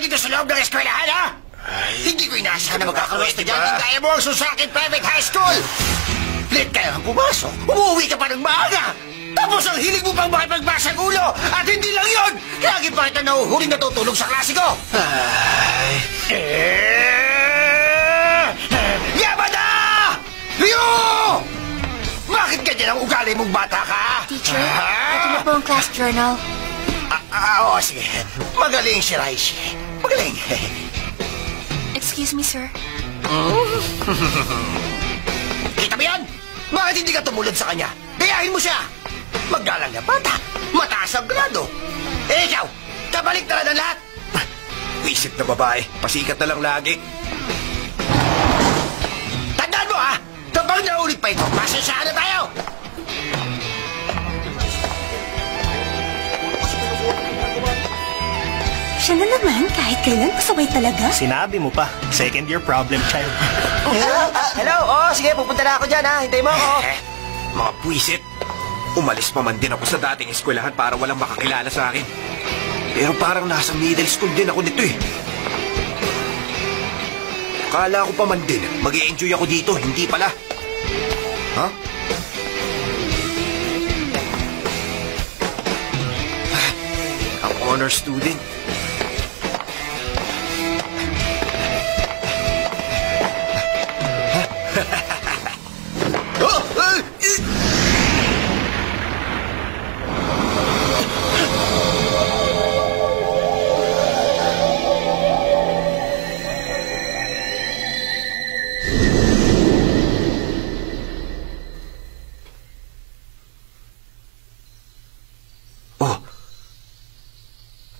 tayo dito sa loob ng eskwelahan, ha? Hindi ko inaasahan na magkakaroon estudyante gaya mo ang Susaki Private High School. Late ka lang pumasok, umuwi ka pa ng maaga. Tapos ang hilig mo pang makipagbasang ulo. At hindi lang yun, lagi pa kita nahuhuling natutulog sa klase ko. Yamada! Ryo! Bakit ganyan ang ugali mong bata ka? Teacher, ito na po ang class journal. Oo, sige. Magaling si Raishi. Magaling. Excuse me, sir. Kita mo yan? Bakit hindi ka tumulad sa kanya? Gayahin mo siya. Magalang na bata. Mataas ang grado. Eh, ikaw, kabalik na ng lahat. Wisit na babae. Pasikat na lang lagi. Tandaan mo, ha? Kapag naulit pa ito, pasensyahan na tayo. Siya na naman, kahit kailan pasaway talaga. Sinabi mo pa, second year problem child. Hello? Oo, sige, pupunta na ako dyan, ha? Hintay mo ako. Mga puwisit. Umalis pa man din ako sa dating eskwelahan para walang makakilala sa akin. Pero parang nasa middle school din ako nito eh. Kala ko pa man din, mag-i-enjoy ako dito, hindi pala. Ha? Ang honor student.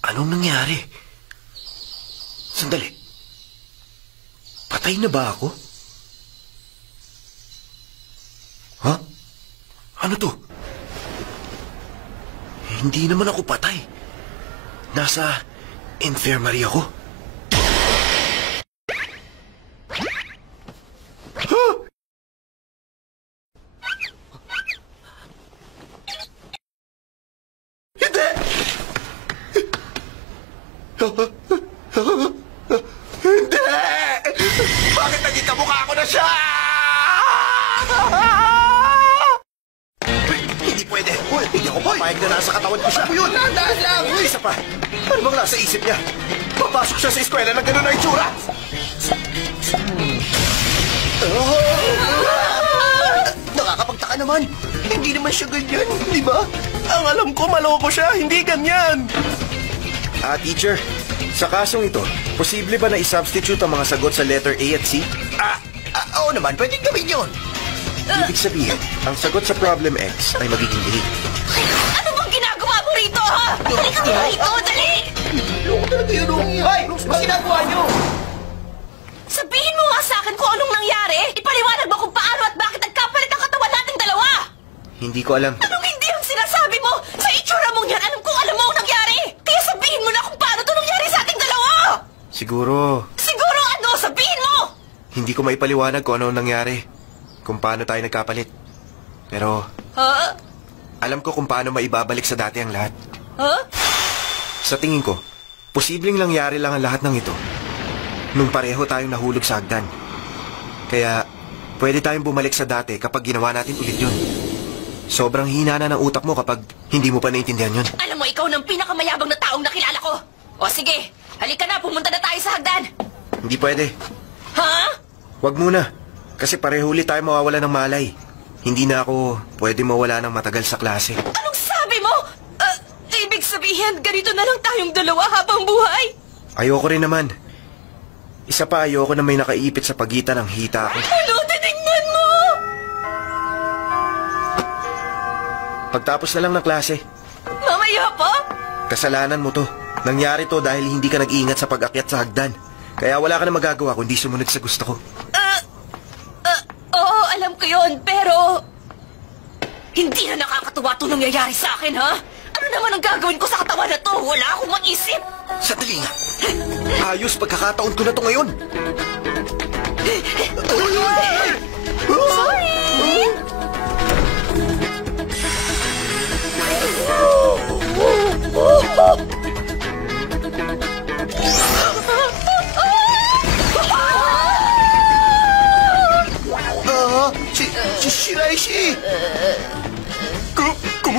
Anong nangyari? Sandali. Patay na ba ako? Ha? Ano to? Hindi naman ako patay. Nasa infirmary ako. Huh? Hindi! Hindi! Bakit naging kamukha ko na siya? Hindi pwede. Hindi ako papayag na nasa katawan ko siya. Yun, nandaan lang. Isa pa. Ano bang nasa isip niya? Papasok siya sa eskwela na gano'n na itsura. Nakakapagtaka naman. Hindi naman siya ganyan, di ba? Ang alam ko, maloko siya, hindi ganyan. Teacher, sa kasong ito, posible ba na i-substitute ang mga sagot sa letter A at C? Oo naman, pwedeng gawin yun. Ibig sabihin, ang sagot sa problem X ay magiging A. Ano bang ginagawa mo rito, ha? Halika mo rito, dali! Loko talaga yun, Hoy! Mas ginagawa niyo! Sabihin mo nga sa akin kung anong nangyari. Ipaliwanag mo kung paano at bakit nagkapalit ang katawan nating dalawa. Hindi ko alam. Anong hindi ang sinasabi mo? Sa itsura mong yan, alam kong alam mo ang nangyari. Kaya sabihin mo na kung paano ito nangyari sa ating dalawa. Siguro, Siguro ano? Sabihin mo! hindi ko maipaliwanag kung ano ang nangyari. Kung paano tayo nagkapalit. Pero, Ha? alam ko kung paano maibabalik sa dati ang lahat. Ha? Sa tingin ko, posibleng nangyari lang ang lahat ng ito nung pareho tayong nahulog sa hagdan. Kaya, pwede tayong bumalik sa dati kapag ginawa natin ulit yun. Sobrang hina na ng utak mo kapag hindi mo pa naintindihan yun. Alam mo, ikaw ng pinakamayabang na taong nakilala ko. O sige, halika na, pumunta na tayo sa hagdan. Hindi pwede. Ha? Wag muna. Kasi pareho ulit tayo mawawala ng malay. Hindi na ako pwede mawala ng matagal sa klase. Anong sabi mo? Ibig sabihin, ganito na lang tayong dalawa habang buhay? Ayoko rin naman. Isa pa, ayoko na may nakaipit sa pagitan ng hita ko. Ano? Tinignan mo! Pagtapos na lang ng klase, Mamaya pa? kasalanan mo to. Nangyari to dahil hindi ka nag-iingat sa pag-akyat sa hagdan. Kaya wala ka na magagawa kundi sumunod sa gusto ko. Oo, alam ko yun, pero... Hindi na nakakatuwa ito nangyayari sa akin, ha? Ano naman ang gagawin ko sa katawan na to? Wala akong maisip. Sandali nga. Ayos, pagkakataon ko na to ngayon. Sorry!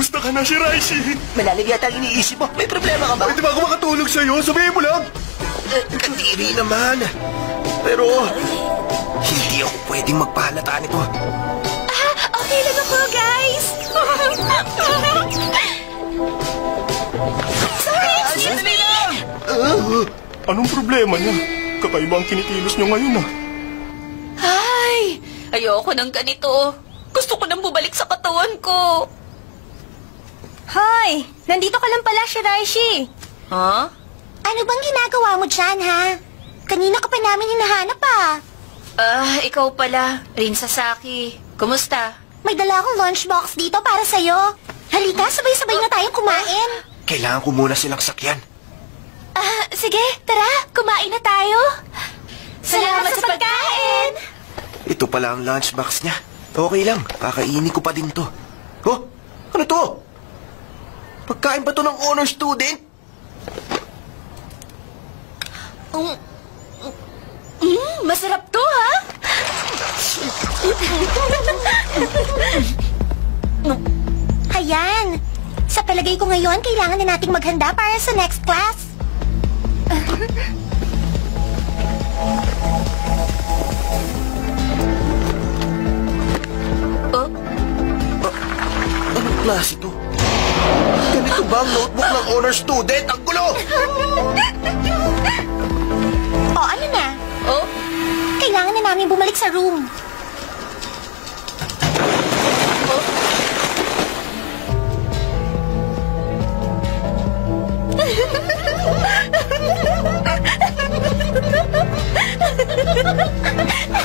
Kumusta ka na, Shiraishi? Malalim yata ang iniisip mo. May problema ka ba? Pwede ba ako makatulog sa'yo? Sabihin mo lang. Kadiri naman. Pero, hindi ako pwedeng magpahalata nito. Okay lang ako, guys. Sorry, excuse me. Anong problema niya? Kakaiba ang kinikilos niyo ngayon, ah. Ay, ayoko ng ganito. Gusto ko nang bumalik sa katawan ko. Hoy! Nandito ka lang pala, Shiraishi. Huh? Ano bang ginagawa mo dyan, ha? Kanina ka pa namin hinahanap, Ikaw pala, Rin Sasaki. Kumusta? May dala akong lunchbox dito para sa'yo. Halika, sabay-sabay na tayong kumain. Kailangan ko muna silang sakyan. Sige, tara, kumain na tayo. Salamat sa pagkain! Ito pala ang lunchbox niya. Okay lang, kakainin ko pa din to. Oh, ano to? Pagkain ba to ng honor student? Masarap to, ha? Ayan. Sa palagay ko ngayon, kailangan na nating maghanda para sa next class. Anong klase to? Ganito ba ang notebook ng honor student? Ang gulo! O, ano na? Oh? Kailangan na namin bumalik sa room.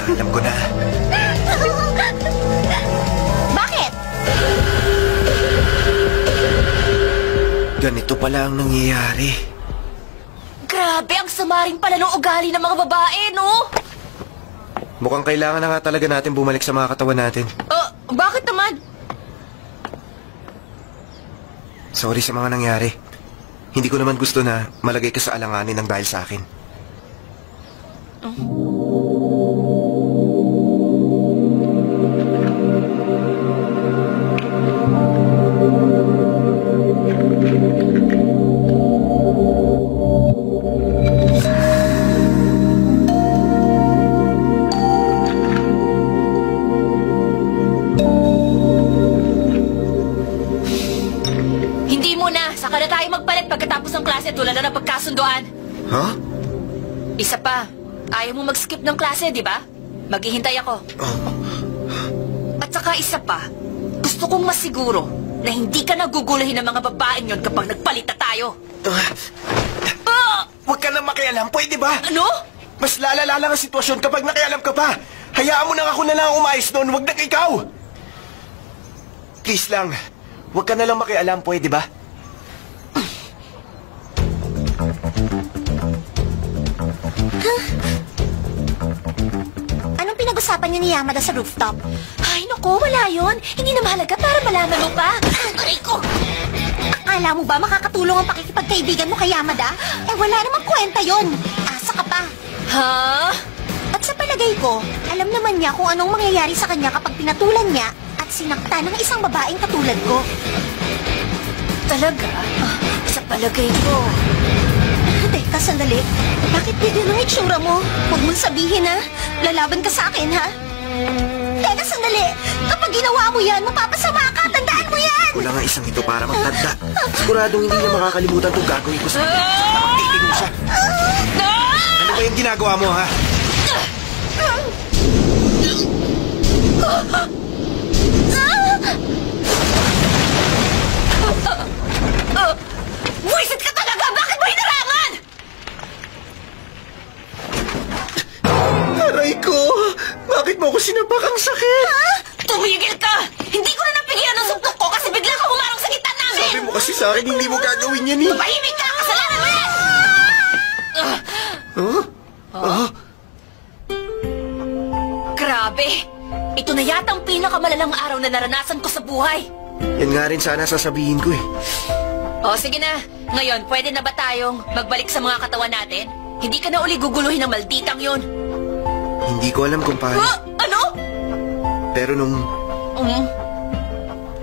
Alam ko na. Bakit? Ganito pala ang nangyayari. Grabe, ang sama rin pala ng ugali ng mga babae, no? Mukhang kailangan na nga talaga natin bumalik sa mga katawan natin. Bakit naman? Sorry sa mga nangyari. Hindi ko naman gusto na malagay ka sa alanganin ng dahil sa akin. Hindi muna. Saka na tayo magpalit pagkatapos ng klase tulad na pagkasunduan. Huh? Isa pa. Ayaw mo mag-skip ng klase, di ba? Maghihintay ako. At saka isa pa. Gusto kong masiguro na hindi ka naguguluhin ng mga babaeng yon kapag nagpalit na tayo. Huwag ka na makialam, pwede ba? Ano? Mas lalala lang ang sitwasyon kapag nakialam ka pa. Hayaan mo na ako na lang umayos noon, huwag na ikaw. Please lang, huwag ka na lang makialam, pwede ba? Anong pinag-usapan niyo ni Yamada sa rooftop? Ay, naku, wala yun. Hindi na mahalaga para malaman mo pa. Aray ko! Akala mo ba makakatulong ang pakikipagkaibigan mo kay Yamada? Eh, wala namang kwenta yon. Asa ka pa. Ha? At sa palagay ko, alam naman niya kung anong mangyayari sa kanya kapag pinatulan niya at sinakta ng isang babaeng katulad ko. Talaga? Sa palagay ko. Teka, sandali. Bakit ganyan ang itsura mo? Huwag mong sabihin, ha? Lalaban ka sa akin, ha? Teka, sandali. Kapag ginawa mo yan, mapapasama ka. Tandaan mo yan! Wala nga isang ito para magtanda. Siguradong hindi niya makakalimutan itong gagawin ko sa kanya. Nakapagtitig mo siya. Ano ba yung ginagawa mo, ha? Buwisit ka talaga! Bakit mo hinarangan? Aray ko! Bakit mo ako sinapak ang sakit? Tumigil ka! Hindi ko na napigilan ang suntok ko kasi bigla ka humarang sa gitna namin! Sabi mo kasi sa akin hindi mo gagawin yan, eh. Tumahimik ka! Kasalanan mo yan! Grabe! Ito na yata ang pinakamalalang araw na naranasan ko sa buhay. Yan nga rin sana sasabihin ko, eh. O, sige na. Ngayon, pwede na ba tayong magbalik sa mga katawan natin? Hindi ka na uli guguluhin ng malditang yun. Hindi ko alam kung paano. Ano? Pero nung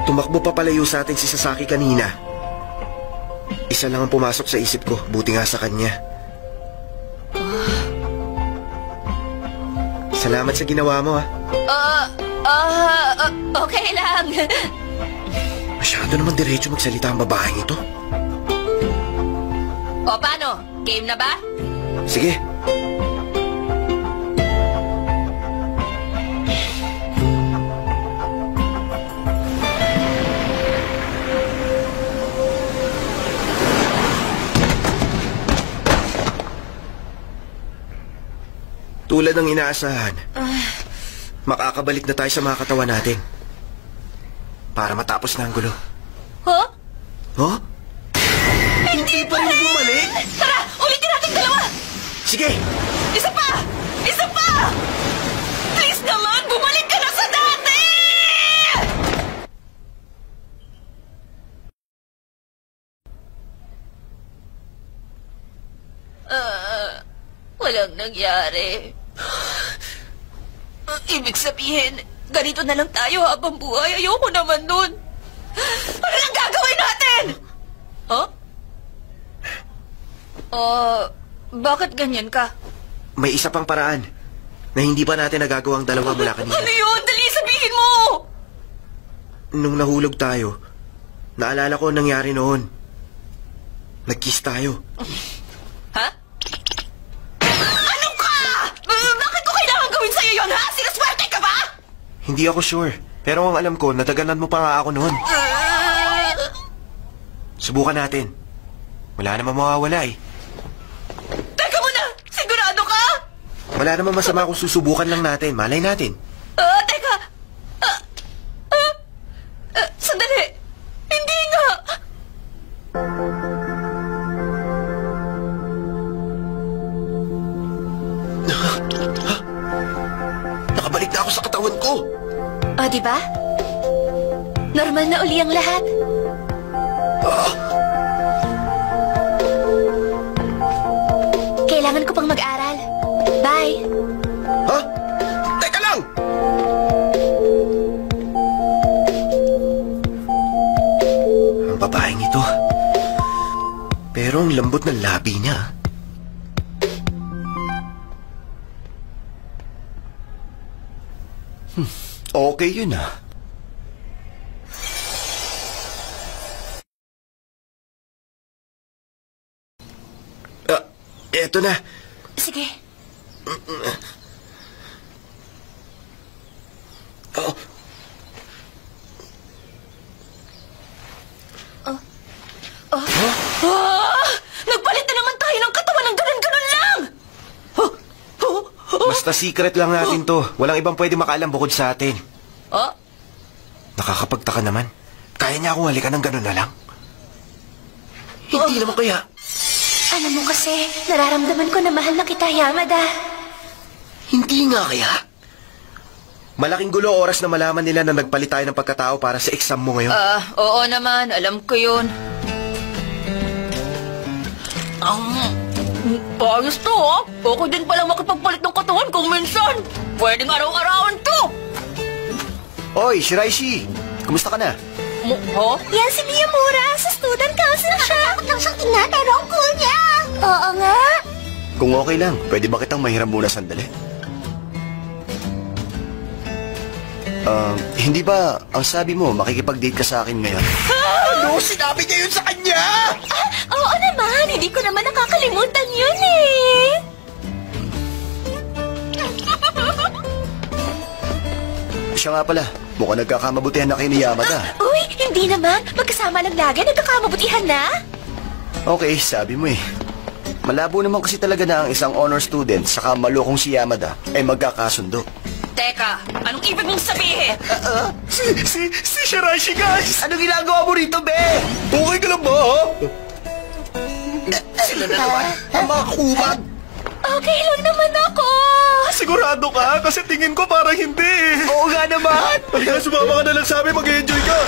Tumakbo pa palayo sa atin si Sasaki kanina. Isa lang ang pumasok sa isip ko, buti nga sa kanya. Salamat sa ginawa mo, ha? Okay lang. Masyado naman diretso magsalita ang babaeng ito. O, paano? Game na ba? Sige. Tulad ng inaasahan, makakabalik na tayo sa mga katawan natin. Para matapos na ang gulo. Huh? Huh? Hindi pa rin bumalik? Tara! Ulitin natin dalawa! Sige! Isa pa! Isa pa! Please naman! Bumalik ka na sa dati! Walang nangyari. Ibig sabihin, ganito na lang tayo habang buhay. Ayoko naman nun. Ano lang gagawin natin? Huh? Bakit ganyan ka? May isa pang paraan na hindi pa natin nagagawang dalawa mula kanina. Ano yun? Dali, sabihin mo! Nung nahulog tayo, naalala ko ang nangyari noon. Nag-kiss tayo. Ha? Ano ka? Bakit ko kailangan gawin sa'yo yun, ha? Sinaswerte ka ba? Hindi ako sure, pero ang alam ko, nadaganan mo pa nga ako noon. Subukan natin. Wala namang mawawala eh. Teka muna! Sigurado ka? Wala namang masama kung susubukan lang natin. Malay natin. Teka! Sandali! Hindi nga! Nakabalik na ako sa katawan ko. Diba? Normal na uli ang lahat. Kailangan ko pang mag-aral. Bye! Ha? Teka lang! Ang babaeng ito. Pero ang lambot ng labi niya. Okay yun ah. Eto na. Sige. Nagpalit na naman tayo ng katawan ng ganun-ganun lang! Basta secret lang natin to. Walang ibang pwede makaalam bukod sa atin. Nakakapagtaka naman. Kaya niya akong halikan ng ganun na lang. Hindi naman kaya. Alam mo kasi, nararamdaman ko na mahal na kita, Yamada. Hindi nga kaya. Malaking gulo oras na malaman nila na nagpalit tayo ng pagkatao para sa exam mo ngayon. Oo naman. Alam ko yun. Ayos to, ha? Okay din palang makipagpalit ng katawan kung minsan. Pwedeng araw-arawan to. Oy, Shiraishi. Kumusta ka na? Yan si Miyamura. Sa student council siya. Nakakatakot lang siyang tingnan, pero ang cool niya. Oo nga. Kung okay lang, pwede ba kitang mahiram muna sandali? Hindi ba ang sabi mo makikipag-date ka sa akin ngayon? Ano? Sinabi niya yun sa kanya! Oo naman. Hindi ko naman nakakalimutan yun eh. Siya nga pala, mukhang nagkakamabutihan na kayo ni Yamada. Uy, hindi naman. Magkasama lang lagi. Nagkakamabutihan na. Okay, sabi mo eh. Malabo naman kasi talaga na ang isang honor student saka malokong si Yamada ay magkakasundo. Teka, anong ibig mong sabihin? Si Shiraishi, guys! Ano ginagawa mo rito, be? Okay ka lang ba, ha? Sila na naman. Ang mga kumag. Okay lang naman ako. Sigurado ka? Kasi tingin ko parang hindi. Oo nga naman. Halika, sumama ka na lang sa amin, mag-enjoy ka.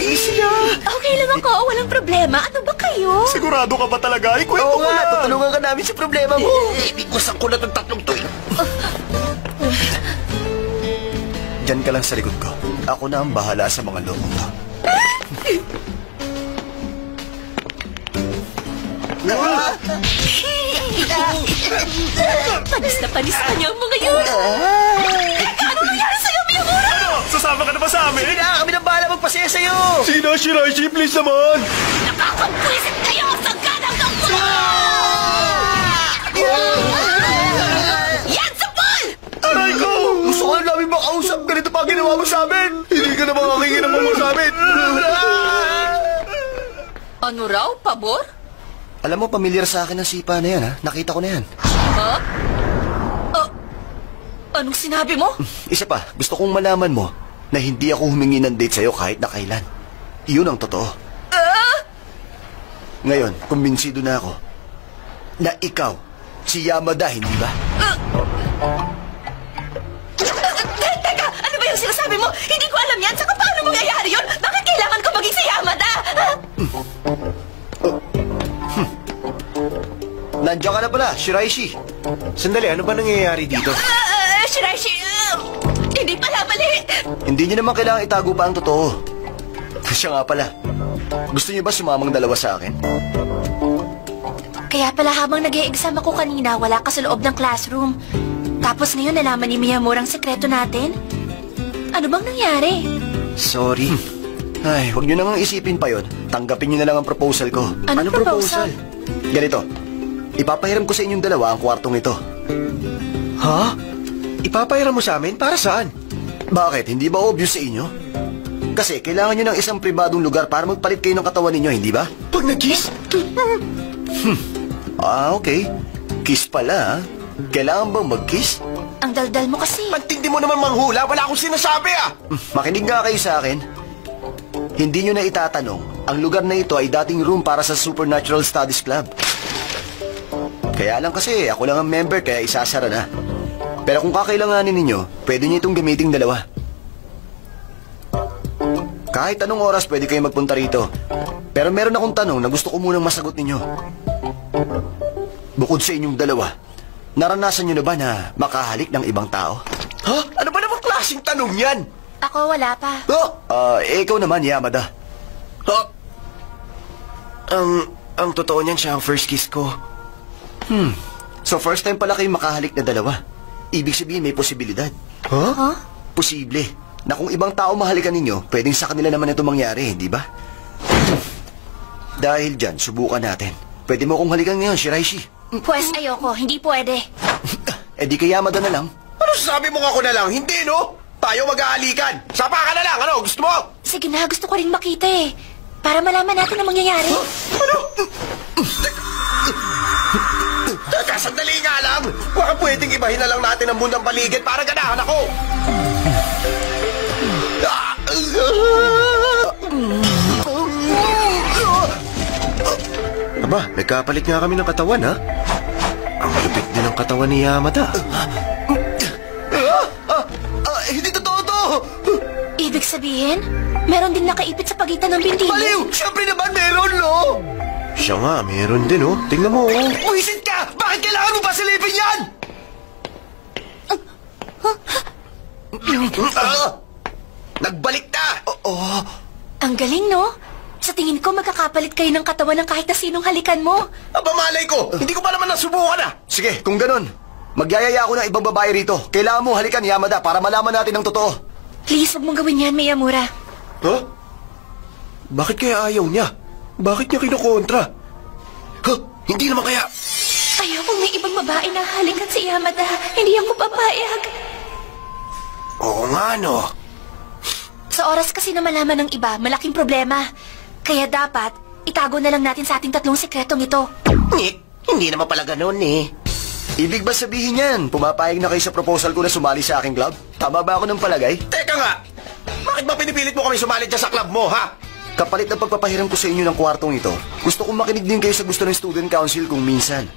Easy na. Okay lang ako. Walang problema. Ano ba kayo? Sigurado ka ba talaga? Ikwento Oo mo nga, na. tutulungan ka namin sa problema mo. Ibig ko ko na itong tatlong to. Diyan ka lang sa likod ko. Ako na ang bahala sa mga lokong to. Panis na panis ka niya ang mga yun. Ano nangyari sa'yo, Miyamura? Sasama ka na ba sa amin? Sige na, kami nang bahala magpasaya sa'yo. Sige na, Shiraishi, please naman! Nakakapwisit kayo sa ganang kampulo! Yan sa pool! Aray ko! Gusto ko lang namin makausap. Ganito pa ginawa mo sa amin. Hindi ka na makakinginang mo sa amin. Ano raw, pabor? Alam mo, pamilyar sa akin ang sipa na yan, ha? Nakita ko na yan. Ha? Anong sinabi mo? Isa pa, gusto kong malaman mo na hindi ako humingi ng date sa'yo kahit na kailan. Iyon ang totoo. Ngayon, kumbinsido na ako na ikaw, si Yamada, hindi ba? Teka, ano ba yung sinasabi mo? Hindi ko alam yan. Saka paano mangyayari yun? Bakit kailangan ko maging si Yamada? Nandiyan ka na pala, Shiraishi. Sandali, ano ba nangyayari dito? Shiraishi, hindi pala mali. Hindi niyo naman kailangan itago pa ang totoo. Siya nga pala. Gusto niyo ba sumamang dalawa sa akin? Kaya pala habang nag-e-exam ako kanina, wala ka sa loob ng classroom. Tapos ngayon nalaman ni Miyamura ang sekreto natin. Ano bang nangyari? Sorry. Ay, huwag niyo nang isipin pa yon. Tanggapin niyo na lang ang proposal ko. Anong proposal? Ganito. Ipapahiram ko sa inyong dalawa ang kwartong ito. Ha? Ipapahiram mo sa amin? Para saan? Bakit? Hindi ba obvious sa inyo? Kasi kailangan nyo ng isang pribadong lugar para magpalit kayo ng katawan ninyo, hindi ba? Pag nag-kiss? Okay. Kiss pala, ha? Kailangan bang mag-kiss? Ang daldal mo kasi. Pagtindi mo naman manghula, wala akong sinasabi ah! Makinig nga kayo sa akin. Hindi nyo na itatanong, ang lugar na ito ay dating room para sa Supernatural Studies Club. Kaya lang kasi, ako lang ang member kaya isasara na. Pero kung kakailanganin ninyo, pwede nyo itong gamiting dalawa. Kahit anong oras pwede kayo magpunta rito. Pero meron akong tanong na gusto ko munang masagot ninyo. Bukod sa inyong dalawa, naranasan nyo na ba na makahalik ng ibang tao? Ha? Ano ba namang klaseng tanong yan? Ako wala pa. Ikaw naman, Yamada. Ha? Ang totoo niyan, siya ang first kiss ko. So first time pala kayo makahalik na dalawa. Ibig sabihin may posibilidad. Huh? Posible na kung ibang tao mahalikan ninyo, pwedeng sa kanila naman ito mangyari, di ba? Dahil dyan, subukan natin. Pwede mo akong halikan ngayon, Shiraishi. Pwes ayoko, hindi pwede. Di kay Yamada na lang. Ano sabi mo nga ako na lang? Hindi, no? Tayo mag-aalikan. Sapa ka na lang. Ano? Gusto mo? Sige na, gusto ko rin makita eh. Para malaman natin ang mangyayari. Ano? Teka, sandali nga lang. Baka pwedeng ibahin na lang natin ang mundang paligid para ganahan ako. Aba, nagkapalit nga kami ng katawan, ha? Ang lupit din ng katawan ni Yamada. Hindi totoo to! Ibig sabihin, meron din nakaipit sa pagitan ng binti. Baliw! Siyempre naman meron, no? Siya nga, meron din, oh. Tingnan mo, oh. Buisit ka! Bakit kailangan mo pa silipin yan? Nagbalik na! Ang galing, no? Sa tingin ko, magkakapalit kayo ng katawan ng kahit na sinong halikan mo. Aba, malay ko. Hindi ko pa naman nasubukan, ah. Sige, kung ganun, magyayaya ako ng ibang babae rito. Kailangan mo halikan, Yamada, para malaman natin ang totoo. Please, wag mong gawin yan, Miyamura. Huh? Bakit kaya ayaw niya? Bakit niya kinukontra? Hindi naman kaya... Ayaw kung may ibang babae na halikan si Yamada. Hindi ako papayag. Oo nga, no. Sa oras kasi na malaman ng iba, malaking problema. Kaya dapat, itago na lang natin sa ating tatlong sekretong ito. Nick, hindi naman pala ganun, eh. Ibig ba sabihin yan, pumapayag na kayo sa proposal ko na sumali sa aking club? Tama ba ako ng palagay? Teka nga, bakit ba pinipilit mo kami sumali dyan sa club mo, ha? Kapalit ng pagpapahiram ko sa inyo ng kwartong ito, gusto kong makinig din kayo sa gusto ng student council kung minsan.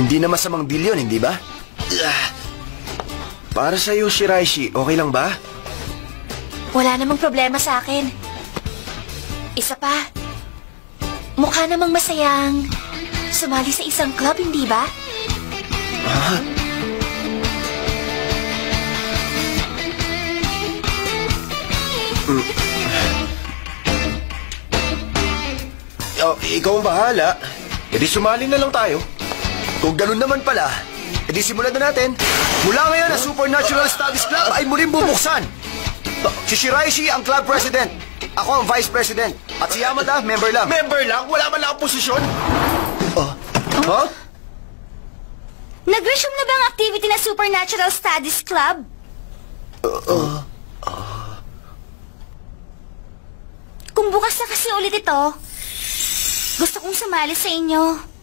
Hindi na masamang deal yun, hindi ba? Para sa'yo, Shiraishi, okay lang ba? Wala namang problema sa akin. Isa pa, mukha namang masayang sumali sa isang club, hindi ba? Oh, ikaw ang bahala. E di sumali na lang tayo. Kung ganun naman pala, edi simulan na natin. Mula ngayon, ang Supernatural Studies Club ay muling bubuksan. Si Shiraishi ang club president. Ako ang vice president. At si Yamada, member lang. Member lang? Wala man lang posisyon? Huh? Nag-resume na ba ang activity na Supernatural Studies Club? Kung bukas na kasi ulit ito, gusto kong sumali sa inyo.